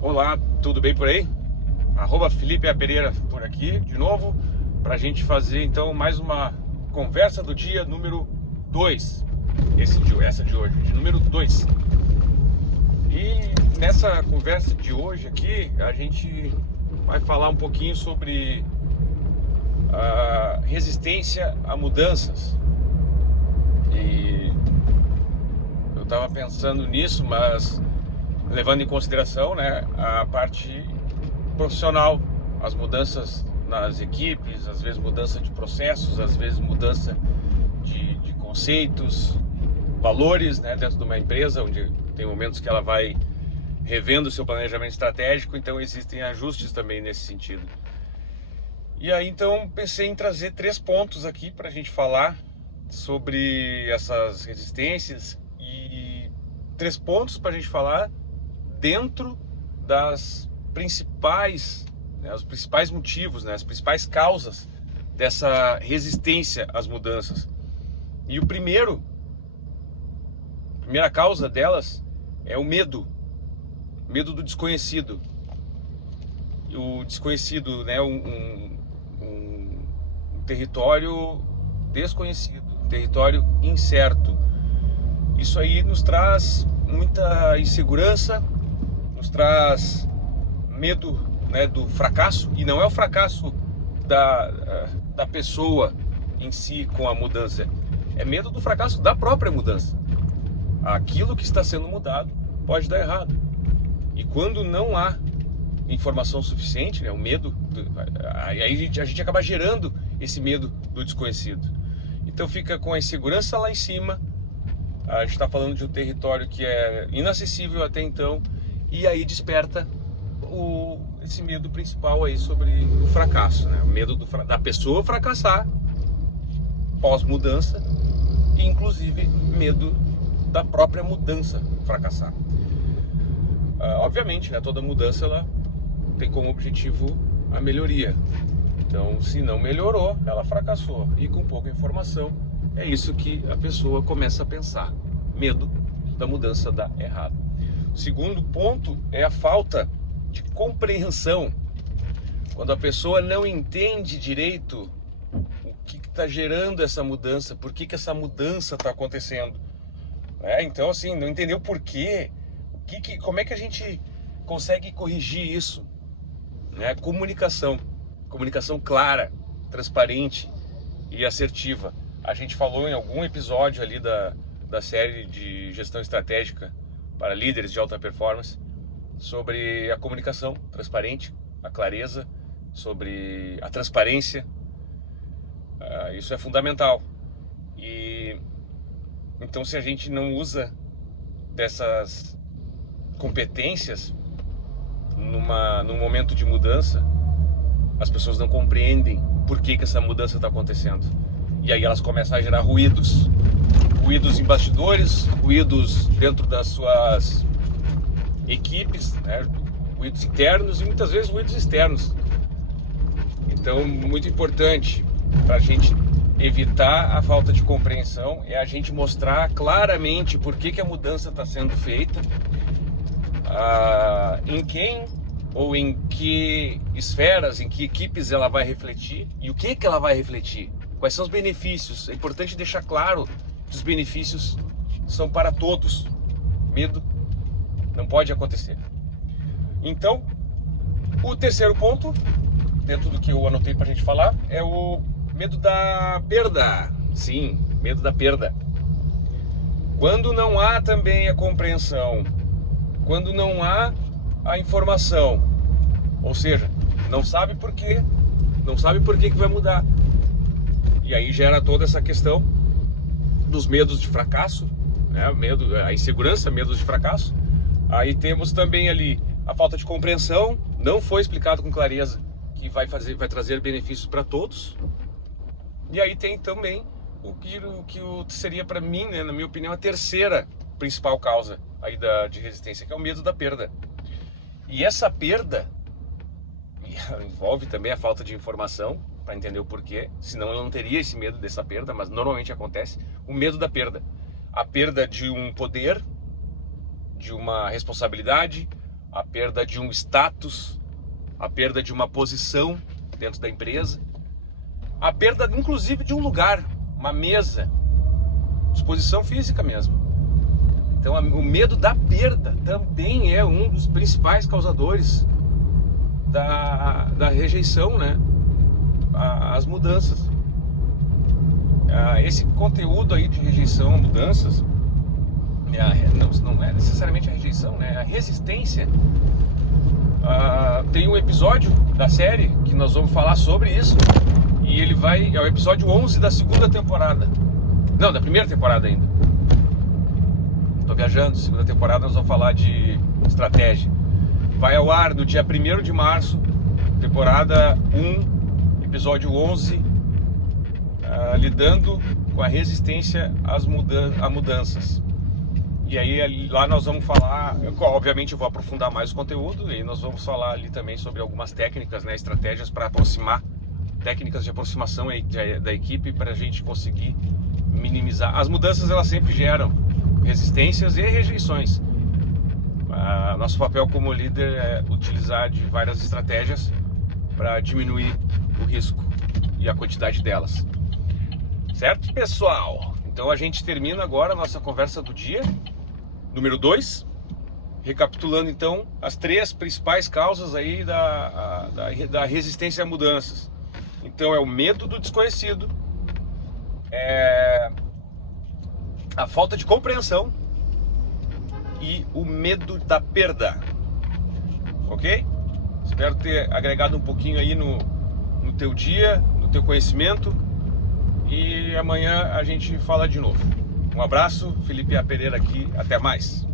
Olá, tudo bem por aí? Felipe Pereira por aqui de novo para a gente fazer então mais uma conversa do dia número 2. Essa de hoje, de número 2. E nessa conversa de hoje aqui a gente vai falar um pouquinho sobre a resistência a mudanças. E eu estava pensando nisso, mas levando em consideração, né, a parte profissional, as mudanças nas equipes, às vezes mudança de processos, às vezes mudança de conceitos, valores, né, dentro de uma empresa, onde tem momentos que ela vai revendo o seu planejamento estratégico, então existem ajustes também nesse sentido. E aí então pensei em trazer 3 pontos aqui para a gente falar sobre essas resistências e 3 pontos para a gente falar dentro das principais, né, os principais motivos, né, as principais causas dessa resistência às mudanças. E a primeira causa delas é o medo do desconhecido. O desconhecido, né, um território desconhecido, um território incerto. Isso aí nos traz muita insegurança, nos traz medo, né, do fracasso, e não é o fracasso da pessoa em si com a mudança, é medo do fracasso da própria mudança. Aquilo que está sendo mudado pode dar errado, e quando não há informação suficiente, né, o medo, aí a gente acaba gerando esse medo do desconhecido. Então fica com a insegurança lá em cima. A gente está falando de um território que é inacessível até então, e aí desperta esse medo principal aí sobre o fracasso, né? O medo da pessoa fracassar pós-mudança, e inclusive medo da própria mudança fracassar. Obviamente, né, toda mudança ela tem como objetivo a melhoria. Então, se não melhorou, ela fracassou. E com pouca informação, é isso que a pessoa começa a pensar. Medo da mudança dar errado. O segundo ponto é a falta de compreensão. Quando a pessoa não entende direito o que está gerando essa mudança, por que essa mudança está acontecendo. Então, assim, não entendeu por quê, como é que a gente consegue corrigir isso? Né? Comunicação clara, transparente e assertiva. A gente falou em algum episódio ali da série de gestão estratégica para líderes de alta performance sobre a comunicação transparente, a clareza, sobre a transparência. Isso é fundamental. E então, se a gente não usa dessas competências num momento de mudança, as pessoas não compreendem por que essa mudança está acontecendo. E aí elas começam a gerar ruídos em bastidores, ruídos dentro das suas equipes, né? Ruídos internos e muitas vezes ruídos externos. Então, muito importante para a gente evitar a falta de compreensão é a gente mostrar claramente por que a mudança está sendo feita, em quem ou em que esferas, em que equipes ela vai refletir e o que ela vai refletir, quais são os benefícios. É importante deixar claro que os benefícios são para todos. Medo não pode acontecer. Então, o terceiro ponto, dentro do que eu anotei para a gente falar, é o medo da perda. Sim, medo da perda. Quando não há também a compreensão, quando não há a informação, ou seja, não sabe por quê, não sabe por que vai mudar. E aí gera toda essa questão dos medos de fracasso, né? A insegurança, medos de fracasso. Aí temos também ali a falta de compreensão, não foi explicado com clareza que vai trazer benefícios para todos. E aí tem também o que seria para mim, né, na minha opinião, a terceira principal causa aí de resistência, que é o medo da perda. E essa perda envolve também a falta de informação para entender o porquê, senão eu não teria esse medo dessa perda, mas normalmente acontece. O medo da perda, a perda de um poder, de uma responsabilidade, a perda de um status, a perda de uma posição dentro da empresa, a perda inclusive de um lugar, uma mesa, disposição física mesmo. Então o medo da perda também é um dos principais causadores da rejeição, né? As mudanças. Esse conteúdo aí de rejeição a mudanças, não é necessariamente a rejeição, né? A resistência. Tem um episódio da série que nós vamos falar sobre isso, e é o episódio 11 da segunda temporada. Não, da primeira temporada ainda. Tô viajando, segunda temporada nós vamos falar de estratégia. Vai ao ar no dia 1º de março, temporada 1, episódio 11, lidando com a resistência a mudanças. E aí lá nós vamos falar, obviamente eu vou aprofundar mais o conteúdo, e nós vamos falar ali também sobre algumas técnicas, né, estratégias para aproximar, técnicas de aproximação da equipe para a gente conseguir minimizar. As mudanças elas sempre geram resistências e rejeições. Nosso papel como líder é utilizar de várias estratégias para diminuir o risco e a quantidade delas. Certo, pessoal? Então a gente termina agora a nossa conversa do dia, número 2, recapitulando então as 3 principais causas aí da resistência a mudanças. Então é o medo do desconhecido, a falta de compreensão e o medo da perda. Ok? Espero ter agregado um pouquinho aí no teu dia, no teu conhecimento, e amanhã a gente fala de novo. Um abraço, Felipe A. Pereira aqui, até mais.